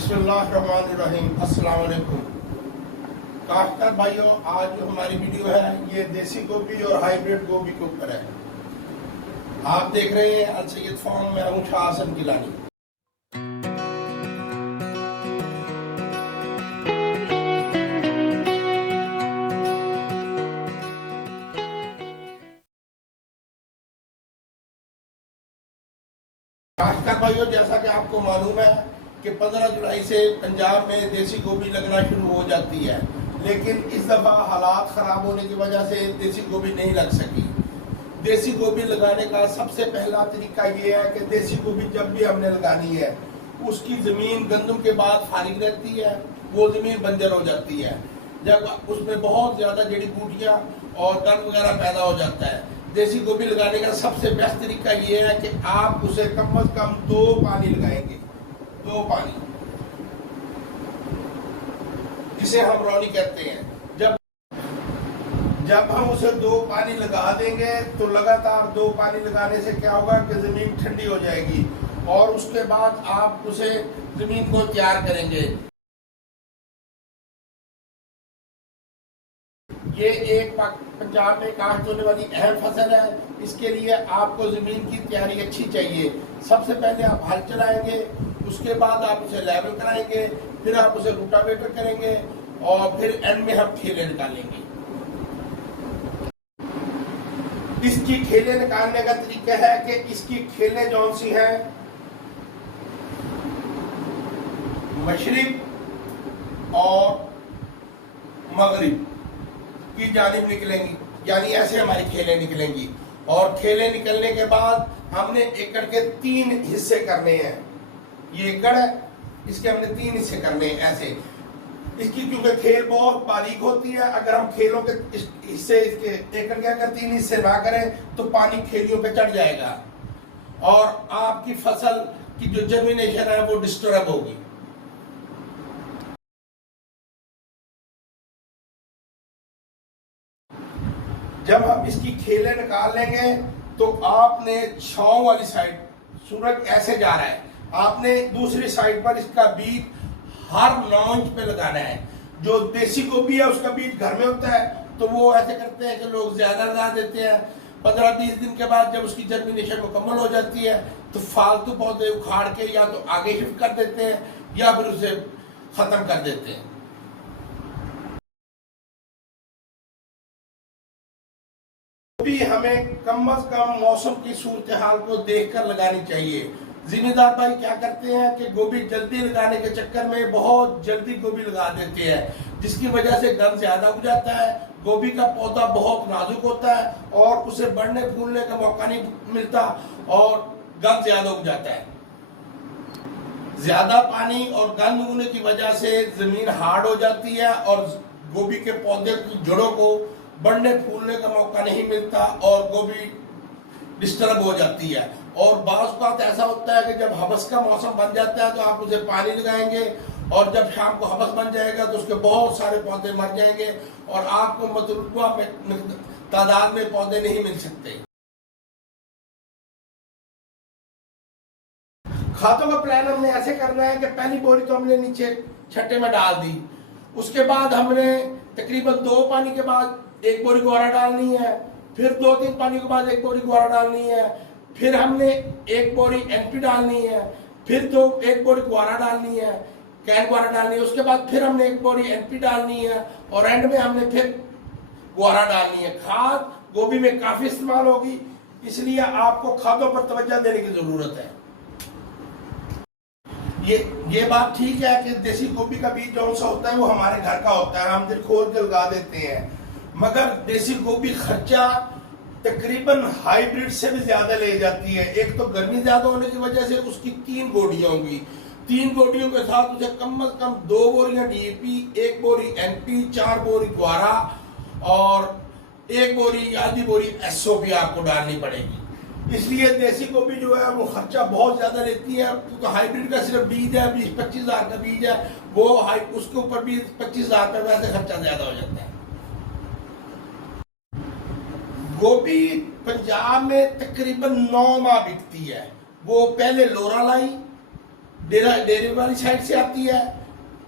बिस्मिल्लाहिर्रहमानिर्रहीम। अस्सलाम वालेकुम काश्तकार भाइयों, आज जो हमारी वीडियो है ये देसी गोभी और हाइब्रिड गोभी के ऊपर है। आप देख रहे हैं अल सैयद फार्म में हूं, शाह हसन गिलानी। काश्तकार भाइयों, जैसा कि आपको मालूम है कि 15 जुलाई से पंजाब में देसी गोभी लगना शुरू हो जाती है, लेकिन इस दफ़ा हालात ख़राब होने की वजह से देसी गोभी नहीं लग सकी। देसी गोभी लगाने का सबसे पहला तरीका ये है कि देसी गोभी जब भी हमने लगानी है उसकी ज़मीन गंदम के बाद फारिग रहती है, वो ज़मीन बंजर हो जाती है। जब उसमें बहुत ज़्यादा जड़ी बूटियाँ और गंद वगैरह पैदा हो जाता है। देसी गोभी लगाने का सबसे बेस्ट तरीका ये है कि आप उसे कम से कम 2 पानी लगाएंगे, 2 पानी, जिसे हम रौनी कहते हैं। जब हम उसे 2 पानी लगा देंगे तो लगातार 2 पानी लगाने से क्या होगा कि जमीन ठंडी हो जाएगी और उसके बाद आप उसे जमीन को तैयार करेंगे। ये एक पंजाब में काश्त होने वाली अहम फसल है। इसके लिए आपको जमीन की तैयारी अच्छी चाहिए। सबसे पहले आप हल चलाएंगे, उसके बाद आप उसे लेवल कराएंगे, फिर आप उसे रोटावेटर करेंगे और फिर एंड में हम खेले निकालेंगे। इसकी खेले निकालने का तरीका है कि इसकी खेले जौन सी है मशरिक और मगरिब की जानिब निकलेंगी, यानी ऐसे हमारी खेलें निकलेंगी। और खेलें निकलने के बाद हमने एकड़ के 3 हिस्से करने हैं। ये एकड़ है, इसके हमने 3 हिस्से करने हैं ऐसे। इसकी क्योंकि खेल बहुत बारीक होती है, अगर हम खेलों के हिस्से इसके एकड़ के अगर 3 हिस्से ना करें तो पानी खेलियों पे चढ़ जाएगा और आपकी फसल की जो जर्मिनेशन है वो डिस्टर्ब होगी। जब हम इसकी खेलें निकाल लेंगे तो आपने छांव वाली साइड, सूरज ऐसे जा रहा है, आपने दूसरी साइड पर इसका बीज हर 9 इंच पे लगाना है। जो देसी गोभी है उसका बीज घर में होता है तो वो ऐसे करते हैं कि लोग ज्यादा लगा देते हैं। 15-20 दिन के बाद जब उसकी जर्मिनेशन मुकम्मल हो जाती है तो फालतू पौधे उखाड़ के या तो आगे शिफ्ट कर देते हैं या फिर उसे खत्म कर देते हैं। भी हमें कम से कम मौसम की सूरत हाल को देखकर लगानी चाहिए। जिम्मेदार भाई क्या करते हैं कि गोभी जल्दी लगाने के चक्कर में बहुत जल्दी गोभी लगा देते हैं, जिसकी वजह से गंद ज्यादा उग जाता है। गोभी का पौधा बहुत नाजुक होता है और उसे बढ़ने फूलने का मौका नहीं मिलता और गंद ज्यादा उग जाता है। ज्यादा पानी और गंद उगने की वजह से जमीन हार्ड हो जाती है और गोभी के पौधे की जड़ों को बढ़ने फूलने का मौका नहीं मिलता और गोभी डिस्टर्ब हो जाती है। और बाज़ बात ऐसा होता है कि जब हबस का मौसम बन जाता है तो आप उसे पानी लगाएंगे और जब शाम को हबस बन जाएगा तो उसके बहुत सारे पौधे मर जाएंगे और आपको मतलूबा तादाद में पौधे नहीं मिल सकते। खातों का प्लान हमने ऐसे करना है कि पहली बोरी तो हमने नीचे छट्टे में डाल दी, उसके बाद हमने तकरीबन 2 पानी के बाद 1 बोरी गुआरा डालनी है, फिर 2-3 पानी के बाद 1 बोरी गुआरा डालनी है, फिर हमने 1 बोरी एनपी डालनी है, फिर 1 बोरी गुआरा डालनी है, कैन गुआरा डालनी है, उसके बाद फिर हमने 1 बोरी एनपी डालनी है और एंड में हमने फिर गुआरा डालनी है। खाद गोभी में काफी इस्तेमाल होगी, इसलिए आपको खादों पर तवज्जो देने की जरूरत है। ये बात ठीक है कि देसी गोभी का बीज जो सा होता है वो हमारे घर का होता है, हम दिल खोल के लगा देते हैं, मगर देसी गोभी खर्चा तकरीबन हाइब्रिड से भी ज्यादा ले जाती है। एक तो गर्मी ज्यादा होने की वजह से उसकी 3 गोडियां होंगी, 3 गोडियों के साथ उसे कम से कम 2 बोरियां डीएपी, 1 बोरी एनपी, 4 बोरी गुआरा और 1 बोरी आधी बोरी एसओपी आपको डालनी पड़ेगी। इसलिए देसी गोभी जो है वो खर्चा बहुत ज्यादा लेती है, क्योंकि हाइब्रिड का सिर्फ बीज है, 20-25 हजार का बीज है, वो उसके ऊपर भी 25 हजार का वैसे खर्चा ज्यादा हो जाता है। गोभी पंजाब में तकरीबन 9 माह बिकती है। वो पहले लोरा लाई, डेरे वाली साइड से आती है।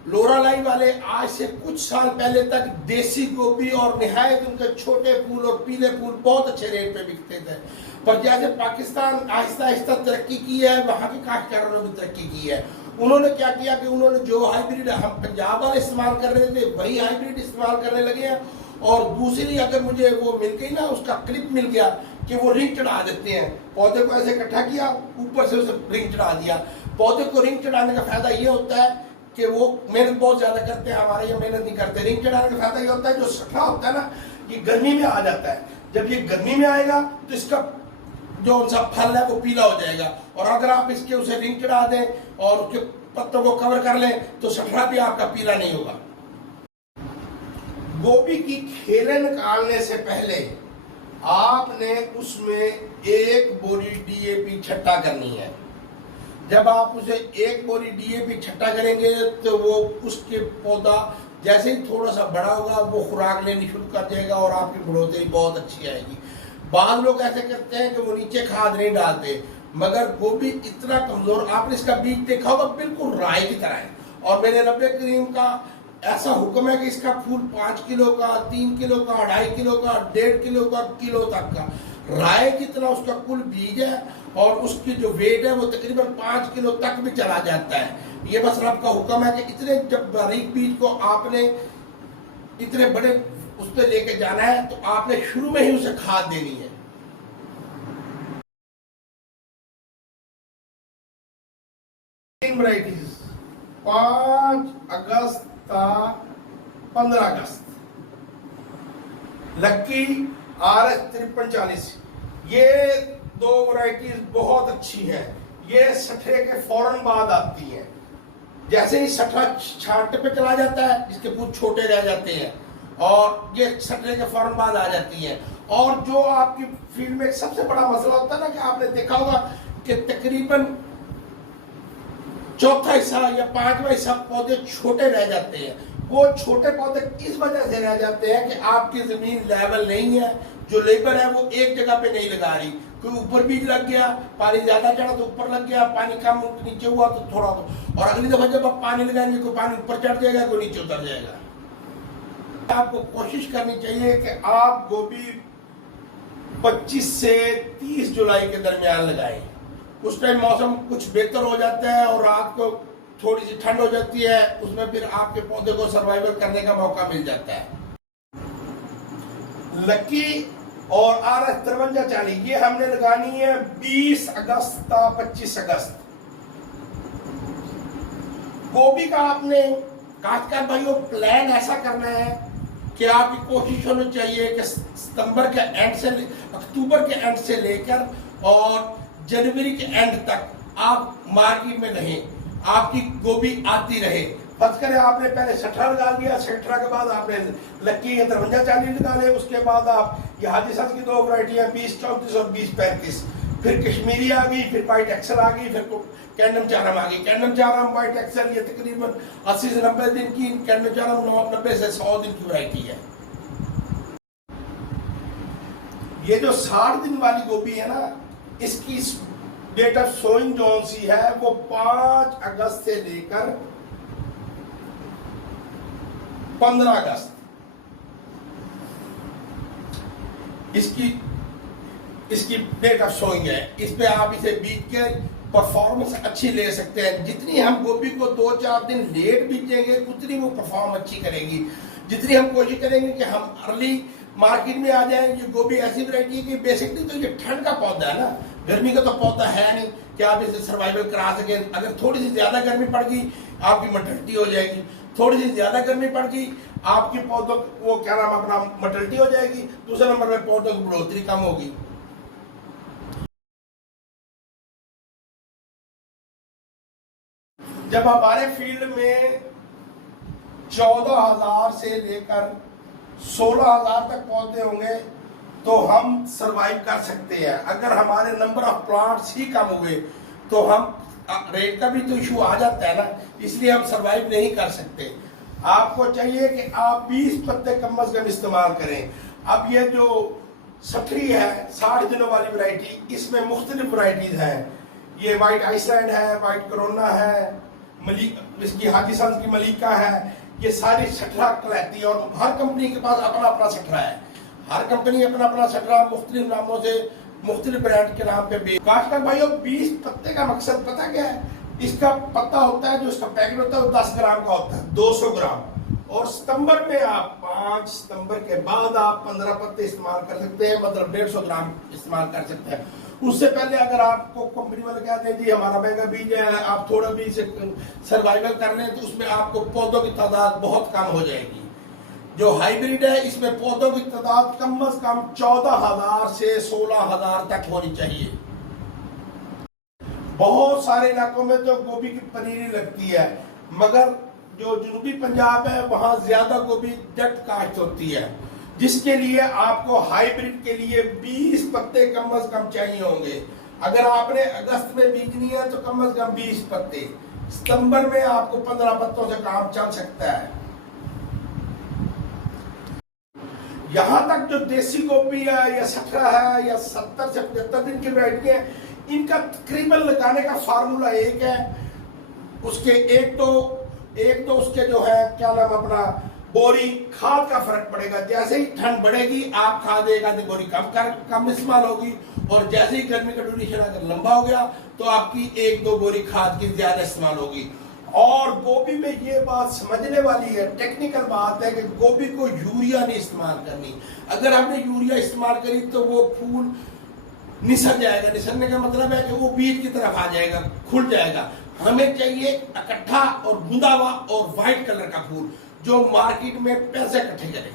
लोरालाई वाले आज से कुछ साल पहले तक देसी गोभी और निहायत उनके छोटे फूल और पीले फूल बहुत अच्छे रेट पे बिकते थे। पर जैसे पाकिस्तान आहिस्ता आहिस्ता तरक्की की है, वहाँ के काश्तकारों ने भी तरक्की की है। उन्होंने क्या किया कि उन्होंने जो हाइब्रिड हम पंजाब वाले इस्तेमाल कर रहे थे वही हाइब्रिड इस्तेमाल करने लगे हैं। और दूसरी अगर मुझे वो मिल गई ना, उसका क्लिप मिल गया कि वो रिंग चढ़ा देते हैं। पौधे को ऐसे इकट्ठा किया, ऊपर से उसे रिंग चढ़ा दिया। पौधे को रिंग चढ़ाने का फायदा ये होता है कि वो मेहनत बहुत ज्यादा करते हैं, हमारे ये मेहनत नहीं करते। रिंग चढ़ाने का फायदा ये होता है, जो सठा होता है ना, ये गर्मी में आ जाता है। जब ये गर्मी में आएगा तो इसका जो उनका फल है वो पीला हो जाएगा। और अगर आप इसके उसे रिंग चढ़ा दें और उसके पत्तों को कवर कर लें तो सठरा भी आपका पीला नहीं होगा। गोभी की खेले निकालने से पहले आपने उसमें एक बोरी डीएपी छट्टा करनी है। जब आप उसे एक बोरी डीएपी छट्टा करेंगे तो वो उसके पौधा जैसे ही थोड़ा सा बड़ा होगा वो खुराक लेनी शुरू कर देगा और आपकी बढ़ोतरी बहुत अच्छी आएगी। बाद लोग ऐसे करते हैं कि वो नीचे खाद नहीं डालते, मगर गोभी इतना कमजोर, आपने इसका बीज देखा होगा बिल्कुल राय की तरह है। और मेरे रब्बे करीम का ऐसा हुक्म है कि इसका फूल 5 किलो का, 3 किलो का, 2.5 किलो का, 1.5 किलो का, किलो तक का राय कितना उसका कुल बीज है। और उसकी जो वेट है वो तकरीबन 5 किलो तक भी चला जाता है। ये बस रब का हुक्म है कि इतने जब बारीक बीज को आपने इतने बड़े उस पर लेके जाना है तो आपने शुरू में ही उसे खाद देनी है। वैरायटीज 5 अगस्त का 15 अगस्त लक्की RS 5340, ये दो वैरायटीज बहुत अच्छी हैं। ये सठे के फौरन बाद आती हैं। जैसे ही सठा छांटे पे चला जाता है इसके फूल छोटे रह जाते हैं और ये सठे के फौरन बाद आ जाती हैं। और जो आपकी फील्ड में सबसे बड़ा मसला होता है ना कि आपने देखा होगा कि तकरीबन चौथा हिस्सा या 5वां हिस्सा पौधे छोटे रह जाते हैं। वो छोटे पौधे इस वजह से रह जाते हैं कि आपकी जमीन लेवल नहीं है, जो लेबर है वो एक जगह पे नहीं लगा रही। कोई ऊपर बीज लग गया, पानी ज्यादा चढ़ा तो ऊपर लग गया, पानी कम नीचे हुआ तो थोड़ा तो। और अगली दफा जब आप पानी लगाएंगे कोई पानी ऊपर चढ़ जाएगा, कोई नीचे उतर जाएगा। आपको कोशिश करनी चाहिए कि आप गोभी 25 से 30 जुलाई के दरमियान लगाएं। उस टाइम मौसम कुछ बेहतर हो जाता है और रात को थोड़ी सी ठंड हो जाती है, उसमें फिर आपके पौधे को सर्वाइवल करने का मौका मिल जाता है। लक्की और RS 5340 ये हमने लगानी है 20 अगस्त का 25 अगस्त। गोभी का आपने काश्तकार भाइयों प्लान ऐसा करना है कि आपकी कोशिश होनी चाहिए कि सितंबर के एंड से, अक्टूबर के एंड से लेकर और जनवरी के एंड तक आप मार्केट में रहें, आपकी गोभी आती रहे। फर्ज करें आपने पहले 18 लगा दिया, 18 के बाद आपने लक्की 5340 लगा ले, उसके बाद आप ये हाजी साहब की दो वैरायटियां 2034 और 2035, फिर कश्मीरी आ गई, फिर वाइट एक्सल आ गई, फिर कैंडम चारम आ गई। कैंडम चारम वाइट एक्सल ये तकरीबन 80 से 90 दिन की, कैंडम चारम 90 से 100 दिन की वैरायटी है। ये जो 60 दिन वाली गोभी है ना, इसकी डेट ऑफ सोइंग जो सी है वो 5 अगस्त से लेकर 15 अगस्त इसकी डेट ऑफ सोइंग है। इस पे आप इसे बीज के परफॉर्मेंस अच्छी ले सकते हैं। जितनी हम गोभी को 2-4 दिन लेट बीजेंगे उतनी वो परफॉर्म अच्छी करेगी। जितनी हम कोशिश करेंगे कि हम अर्ली मार्केट में आ जाए। ये गोभी ऐसी वैरायटी है कि बेसिकली तो ये ठंड का पौधा है ना, गर्मी का तो पौधा है नहीं कि आप इसे सर्वाइवल करा सके। अगर थोड़ी सी ज्यादा गर्मी पड़ गई आपकी मटलिटी हो जाएगी, थोड़ी सी ज्यादा गर्मी पड़ गई आपके पौधों वो क्या नाम अपना मटलिटी हो जाएगी। दूसरे नंबर में पौधों की बढ़ोतरी कम होगी। जब हमारे फील्ड में 14,000 से लेकर 16,000 तक पौधे होंगे तो हम सरवाइव कर सकते हैं। अगर हमारे नंबर ऑफ प्लांट्स ही कम हुए तो हम रेट का भी तो इशू आ जाता है ना, इसलिए हम सरवाइव नहीं कर सकते। आपको चाहिए कि आप 20 पत्ते कम से कम इस्तेमाल करें। अब ये जो सठरी है 60 दिनों वाली वैरायटी, इसमें मुख्तलिफ वैरायटीज हैं। ये व्हाइट आइसलैंड है, व्हाइट कोरोना है, इसकी हाजीसंस की मलिका है, ये सारी सटरा कहलाती है। और हर कंपनी के पास अपना अपना सटरा है, हर कंपनी अपना अपना सटरा मुख्तलिफ नामों से मुख्तलिफ ब्रांड के नाम पे काशकार भाइयों 20 पत्ते का मकसद पता क्या है? इसका पत्ता होता है जो इसका पैकेट होता है वो 10 ग्राम का होता है, 200 ग्राम। और सितंबर में आप 5 सितंबर के बाद आप 15 पत्ते इस्तेमाल कर सकते हैं, मतलब 150 ग्राम इस्तेमाल कर सकते हैं। उससे पहले अगर आपको कंपनी वाले कहते हैं जी हमारा महंगा बीज है, आप थोड़ा भी इसे सर्वाइवल कर लें, तो उसमें आपको पौधों की तादाद बहुत कम हो जाएगी। जो हाइब्रिड है इसमें पौधों की तादाद कम से कम 14,000 से 16,000 तक होनी चाहिए। बहुत सारे इलाकों में तो गोभी की पनीरी लगती है, मगर जो जनूबी पंजाब है वहां ज्यादा गोभी जट काश्त होती है, जिसके लिए आपको हाइब्रिड के लिए 20 पत्ते कम से कम चाहिए होंगे। अगर आपने अगस्त में बीजनी है तो कम से कम 20 पत्ते, सितंबर में आपको 15 पत्तों से काम चल सकता है। यहां तक जो देसी गोभी है या सटरा है या 70 से 75 दिन की वैरायटी है, इनका तकरीबन लगाने का फार्मूला एक है। उसके एक तो उसके जो है क्या नाम अपना बोरी खाद का फर्क पड़ेगा। जैसे ही ठंड बढ़ेगी आप खाद एक आधी बोरी कम इस्तेमाल होगी, और जैसे ही गर्मी का ड्यूरेशन अगर लंबा हो गया तो आपकी 1-2 बोरी खाद की ज्यादा इस्तेमाल होगी। और गोभी में ये बात समझने वाली है, टेक्निकल बात है कि गोभी को यूरिया नहीं इस्तेमाल करनी। अगर आपने यूरिया इस्तेमाल करी तो वो फूल निसर जाएगा। निसरने का मतलब है कि वो बीज की तरफ आ जाएगा, खुल जाएगा। हमें चाहिए इकट्ठा और बुंदा हुआ और व्हाइट कलर का फूल जो मार्केट में पैसे इकट्ठे करे।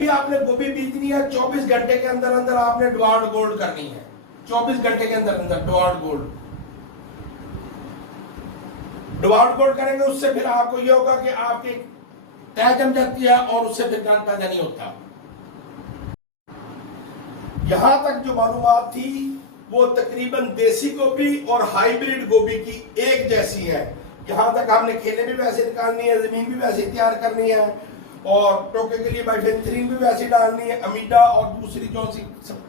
आपने गोभी बीजनी है, 24 घंटे के अंदर अंदर आपने डवार्ड गोल्ड करनी है। 24 घंटे के अंदर अंदर डवार्ड गोल्ड करेंगे, उससे फिर आपको ये होगा कि आपकी तय जम जाती है और उससे फिर गांठ पैदा नहीं होता। यहां तक जो मालूमात थी वो तकरीबन देसी गोभी और हाइब्रिड गोभी की एक जैसी है। यहां तक हमने खेलें भी वैसे निकालनी है, जमीन भी वैसे तैयार करनी है, और टोके के लिए बाइफेंथ्रीन भी वैसी डालनी है, अमीडा और दूसरी जो सी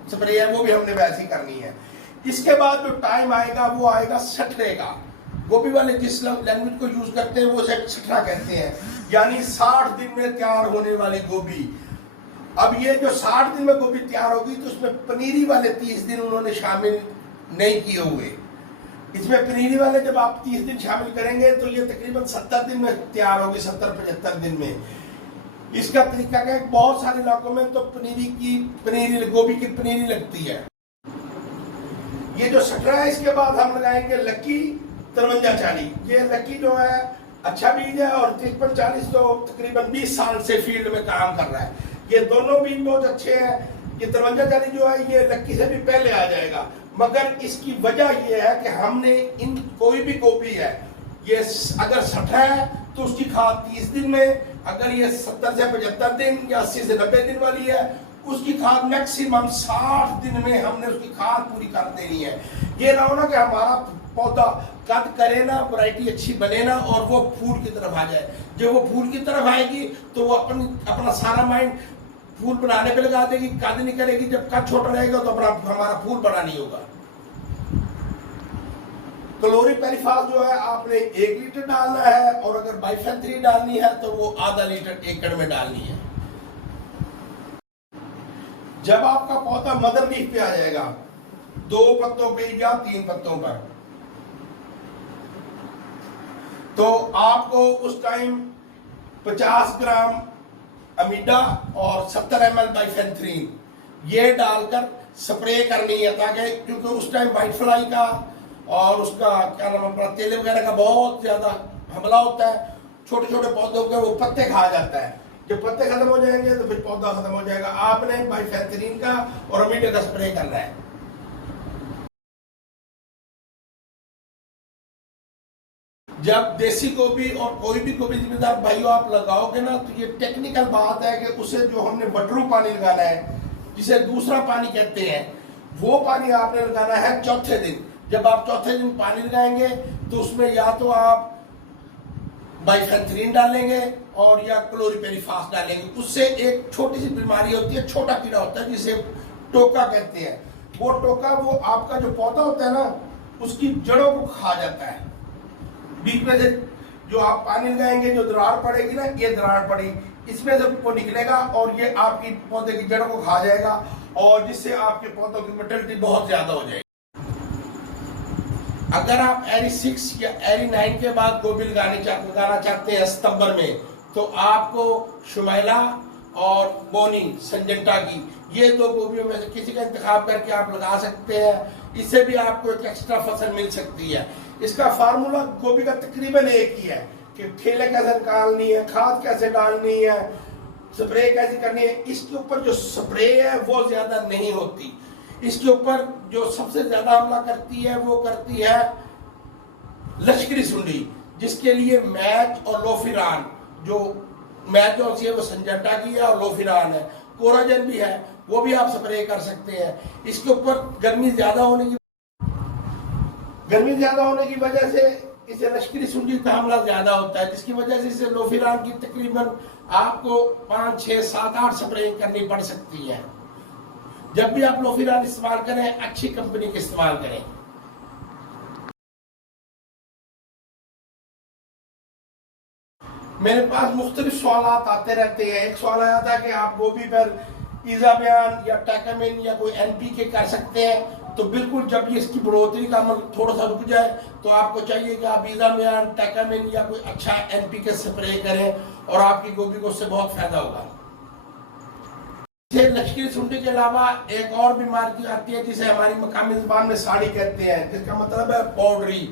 स्प्रे है वो भी हमने वैसी करनी है। इसके बाद जो टाइम आएगा वो आएगा सटरे का। गोभी वाले जिस लैंग्वेज को यूज करते हैं वो सटरा कहते हैं, यानी 60 दिन में तैयार होने वाली गोभी। अब ये जो 60 दिन में गोभी तैयार होगी तो उसमें पनीरी वाले 30 दिन उन्होंने शामिल नहीं किए हुए। इसमें पनीरी वाले जब आप 30 दिन शामिल करेंगे तो ये तकरीबन 70 दिन में तैयार होगी, 70-75 दिन में। इसका तरीका क्या है, बहुत सारे इलाकों में तो गोभी की पनीरी लगती है। ये जो सटरा है इसके बाद हम लगाएंगे लकी 5340। ये लकी जो है अच्छा बीज है, और 5340 तो तकरीबन 20 साल से फील्ड में काम कर रहा है। ये दोनों बीज बहुत अच्छे हैं। ये 5340 जो है ये लक्की से भी पहले आ जाएगा, मगर इसकी वजह ये है कि हमने इन कोई भी गोभी है, ये अगर सटरा है तो उसकी खाद 30 दिन में, अगर ये 70 से 75 दिन या 80 से 90 दिन वाली है उसकी खाद मैक्सिमम 60 दिन में हमने उसकी खाद पूरी कर देनी है। ये ना हो ना कि हमारा पौधा कद करे ना, वैरायटी अच्छी बने ना, और वो फूल की तरफ आ जाए। जब वो फूल की तरफ आएगी तो वो अपना सारा माइंड फूल बनाने पे लगा देगी, कद नहीं करेगी। जब कद छोटा रहेगा तो हमारा फूल बड़ा नहीं होगा। क्लोरीपेरिफास जो है आपने 1 लीटर डालना है, और अगर बाइफेंथ्रीन डालनी है तो वो आधा लीटर एकड़ में डालनी है। जब आपका पौधा मदर लीफ पे आ जाएगा, 2 पत्तों पे या 3 पत्तों पर, तो आपको उस टाइम 50 ग्राम अमीडा और 70 ml बाइफेंथ्रीन ये डालकर स्प्रे करनी है, ताकि क्योंकि उस टाइम व्हाइट फ्लाई का और उसका क्या नाम अपना तेले वगैरह का बहुत ज्यादा हमला होता है। छोटे छोटे पौधों के वो पत्ते खा जाता है। जब पत्ते खत्म हो जाएंगे तो फिर पौधा खत्म हो जाएगा। आपने बाइफेंथ्रीन का और अमीडा का स्प्रे करना है। जब देसी गोभी और कोई भी गोभी जिम्मेदार भाइयों आप लगाओगे ना, तो ये टेक्निकल बात है कि उसे जो हमने बटरू पानी लगाना है, जिसे दूसरा पानी कहते हैं, वो पानी आपने लगाना है चौथे दिन। जब आप चौथे दिन पानी लगाएंगे तो उसमें या तो आप बाइफेंथ्रीन डालेंगे और या क्लोरीपेरिफास डालेंगे। उससे एक छोटी सी बीमारी होती है, छोटा कीड़ा होता है जिसे टोका कहते हैं। वो टोका वो आपका जो पौधा होता है ना, उसकी जड़ों को खा जाता है। बीच में से जो आप पानी लगाएंगे, जो दरार पड़ेगी ना, ये दरार पड़ी, इसमें से वो निकलेगा और ये आपकी पौधे की जड़ों को खा जाएगा, और जिससे आपके पौधों की मोटिलिटी बहुत ज्यादा हो जाएगी। अगर आप एरी 6 या एरी 9 के बाद गोभी लगाना चाहते हैं सितंबर में, तो आपको शुमैला और बोनी संजेंटा की, ये दो गोभियों में से किसी का इंतखाब करके आप लगा सकते हैं। इससे भी आपको एक एक्स्ट्रा फसल मिल सकती है। इसका फार्मूला गोभी का तकरीबन एक ही है कि ठेले कैसे निकालनी है, खाद कैसे डालनी है, स्प्रे कैसे करनी है। इसके ऊपर जो स्प्रे है वो ज्यादा नहीं होती। इसके ऊपर जो सबसे ज्यादा हमला करती है वो करती है लश्करी सुंडी, जिसके लिए मैच और लोफिरान, जो मैच जो है वो संजेंटा की है और लोफिरान है, कोराजन भी है, वो भी आप स्प्रे कर सकते हैं। इसके ऊपर गर्मी ज्यादा होने की वजह से इसे लश्करी सुंडी का हमला ज्यादा होता है, जिसकी वजह से इसे लोफिरान की तकरीबन आपको 5, 6, 7, 8 स्प्रे करनी पड़ सकती है। जब भी आप लोफिरान इस्तेमाल करें, अच्छी कंपनी के इस्तेमाल करें। मेरे पास मुख्तलिफ सवाल आते रहते हैं। एक सवाल आया था कि आप गोभी पर इजाबियान या टैकामिन या कोई एनपीके कर सकते हैं। तो बिल्कुल, जब ये इसकी बढ़ोतरी का अमल थोड़ा सा रुक जाए तो आपको चाहिए कि आप इजाबियान, टैकामिन या कोई अच्छा एनपीके स्प्रे करें और आपकी गोभी को उससे बहुत फायदा होगा। लश्करी सुंडी के अलावा एक और बीमारी आती है जिसे हमारी मकामी जुबान में साड़ी कहते हैं, जिसका मतलब है पाउडरी।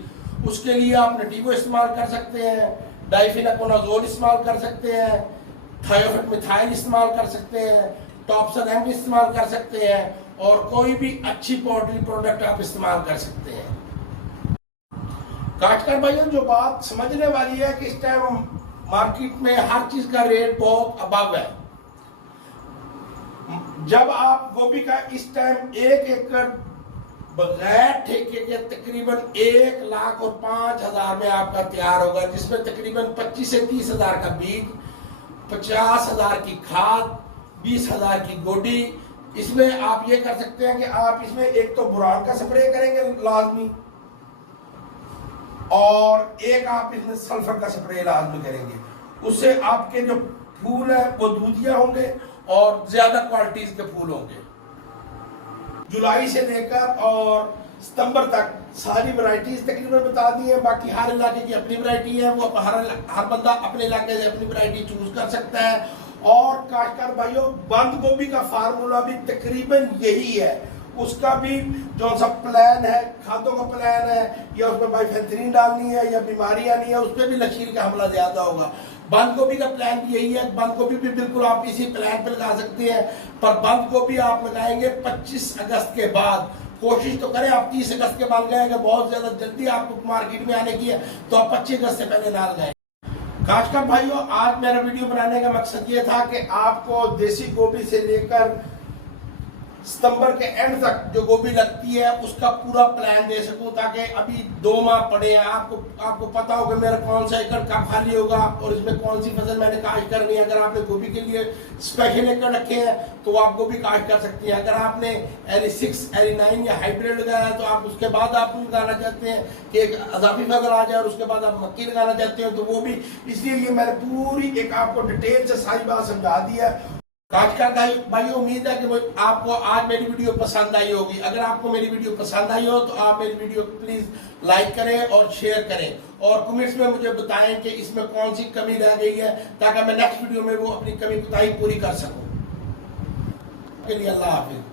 उसके लिए आप नटीवो इस्तेमाल कर सकते हैं, डाइफेनाकोनाजोल इस्तेमाल कर सकते हैं, थायोफेट मिथाइल इस्तेमाल कर सकते हैं, टॉप्सन एम इस्तेमाल कर सकते हैं, और कोई भी अच्छी पाउडरी प्रोडक्ट आप इस्तेमाल कर सकते हैं। काटकर भाइयों, जो बात समझने वाली है कि इस टाइम मार्केट में हर चीज का रेट बहुत अबव है। जब आप गोभी का इस टाइम 1 एकड़ बगैर ठेके के तकरीबन 1,05,000 में आपका तैयार होगा, जिसमें तकरीबन 25 से 30,000 का बीज, 50,000 की खाद, 20,000 की गोडी। इसमें आप ये कर सकते हैं कि आप इसमें एक तो बुरान का स्प्रे करेंगे लाजमी, और एक आप इसमें सल्फर का स्प्रे लाजमी करेंगे। उससे आपके जो फूल है वो दूधिया होंगे और ज्यादा क्वालिटीज के फूल होंगे। जुलाई से लेकर और सितंबर तक सारी वैरायटीज तकरीबन बता दी है। बाकी हर इलाके की अपनी वैरायटी है, वो हर बंदा अपने इलाके से अपनी वैरायटी चूज कर सकता है। और काटकर भाइयों, बंद गोभी का फार्मूला भी तकरीबन यही है। उसका भी जो सा प्लान है, खादों का प्लान है, या उसमें बाइफेंथ्रीन डालनी है या बीमारी आनी है, उस पर भी लकीर का हमला ज्यादा होगा। बंद गोभी का प्लान भी यही है। बंद गोभी भी बिल्कुल आप इसी प्लान पर लगा सकते हैं, पर बंद गोभी आप लगाएंगे 25 अगस्त के बाद। कोशिश तो करें आप 30 अगस्त के बाद लगाएंगे, बहुत ज्यादा जल्दी आपको मार्केट में आने की है, तो आप 25 अगस्त से पहले ना लगाएं। काशकर भाइयों, आज मेरा वीडियो बनाने का मकसद ये था कि आपको देसी गोभी से लेकर सितंबर के एंड तक जो गोभी लगती है उसका पूरा प्लान दे सकूं, ताकि अभी 2 माह पड़े हैं, आपको पता होगा मेरा कौन सा एकड़ कब खाली होगा और इसमें कौन सी फसल मैंने काश्त करनी है। अगर आपने गोभी के लिए स्पेशल एकड़ रखे हैं तो आप गोभी काश्त कर सकते हैं। अगर आपने एरी 6, एरी 9 या हाइब्रिड लगाया है तो आप उसके बाद आप लगाना चाहते हैं कि एक अजाफी फसल आ जाए और उसके बाद आप मक्की लगाना चाहते हो तो वो भी। इसलिए ये मैंने पूरी एक आपको डिटेल से सारी बात समझा दी है। काशकर भाई, उम्मीद है कि आपको आज मेरी वीडियो पसंद आई होगी। अगर आपको मेरी वीडियो पसंद आई हो तो आप मेरी वीडियो को प्लीज लाइक करें और शेयर करें और कमेंट्स में मुझे बताएं कि इसमें कौन सी कमी रह गई है, ताकि मैं नेक्स्ट वीडियो में वो अपनी कमी कोताही पूरी कर सकूं। के लिए अल्लाह हाफिज।